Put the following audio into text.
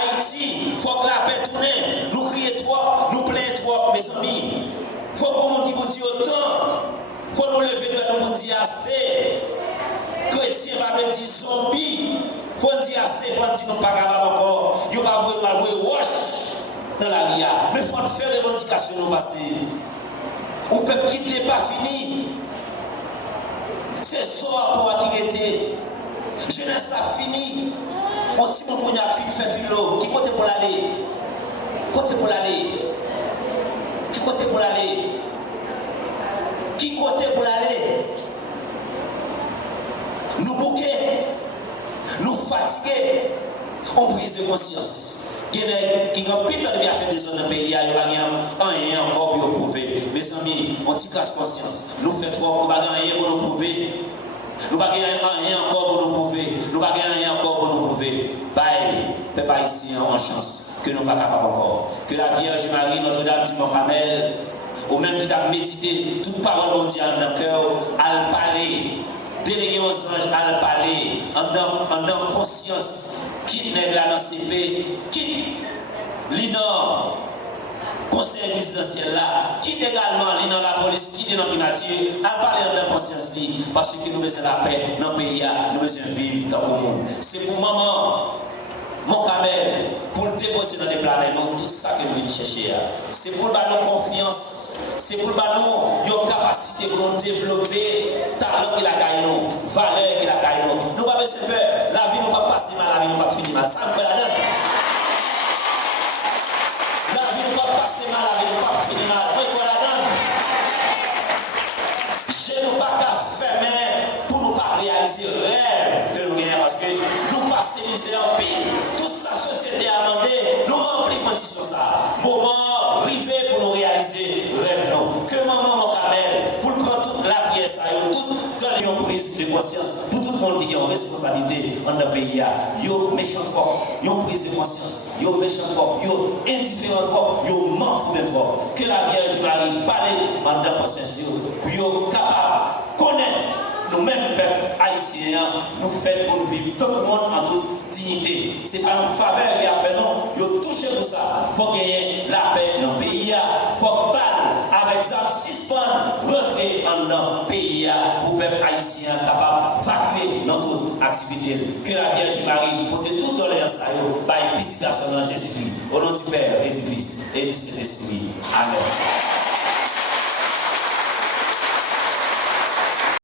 Haïti, il faut que la paix tourne. Nous crions trop, nous plaignons trop, mes amis. Il faut qu'on nous dise autant. Il faut nous lever de nous dire assez. Chrétien va me dire zombie. Il faut dire assez, il faut dire nous pas capables encore. Il ne faut pas vouloir roche dans la ria. Mais il faut faire revendication nous passer. On peut quitter pas fini. C'est ça pour qui était. Jeunesse a fini. On s'y mon qu'on a fait philo. Qui côté pour l'aller? Côté pour l'aller? Qui côté pour l'aller? Qui côté pour l'aller? Nous bouquets, nous fatigués, on prise de conscience. Qui ont pile de bien fait des zones de pays, il n'y a rien encore pour prouver. Mes amis, on s'y casse conscience. Nous faisons trop, nous n'avons rien pour nous prouver. Nous n'avons rien encore pour nous prouver. Nous n'avons rien encore pour nous prouver. Bye, peuple haïtien, en chance, que nous ne sommes pas capables encore. Que la Vierge Marie, Notre-Dame du Mont-Carmel, ou même qui a médité toute parole mondiale dans le cœur, à le parler, délégué aux anges à le parler, en conscience, quitte nègre là dans CP, quitte l'inor, conseil résidentiel là, quitte également l'inor la police, quitte dans primature, à parler en conscience parce que nous besoin la paix dans le pays, nous besoin vivre dans le monde. C'est pour maman. Mon camel, pour le déposer dans les planètes, tout ça que nous venons chercher. C'est pour nous confiance, c'est pour nous une capacité pour nous développer, talent qu'il a gagné, valeur qu'il a gagné. Nous n'avons pas besoin de peur, la vie ne va pas passer mal, la vie ne va pas finir mal. Ça me fait la donne. La vie ne va pas passer mal, la vie ne va pas finir mal. Oui, quoi la donne? Je ne vais pas fermer pour nous pas réaliser le rêve que nous gagnons parce que nous passons misère en pile. Nous remplissons conditions ça. Moment arrivé pour nous réaliser le rêve. Non. Que maman mon camel, pour prendre toute la pièce, toute quand ils ont prise de conscience, pour tout le monde qui a une responsabilité dans le pays, ils ont méchant trop, ils ont prise de conscience, ils ont méchant trop, ils ont indifférent trop, ils ont manqué trop. Que la Vierge Marie parle en tant conscience, puis ils sont capables de connaître nous-mêmes, peuple haïtien, nous faisons pour nous vivre tout le monde en toute dignité. Ce n'est pas une faveur qui a fait non, il faut toucher pour ça. Il faut gagner la paix dans le pays. Il faut battre avec ça, suspendre, rentrer dans le pays pour le peuple haïtien capable d'évacuer dans toute activité. Que la Vierge Marie porte tout dans les enseignants, par les petits garçons dans Jésus-Christ. Au nom du Père et du Fils et du Saint-Esprit. Amen.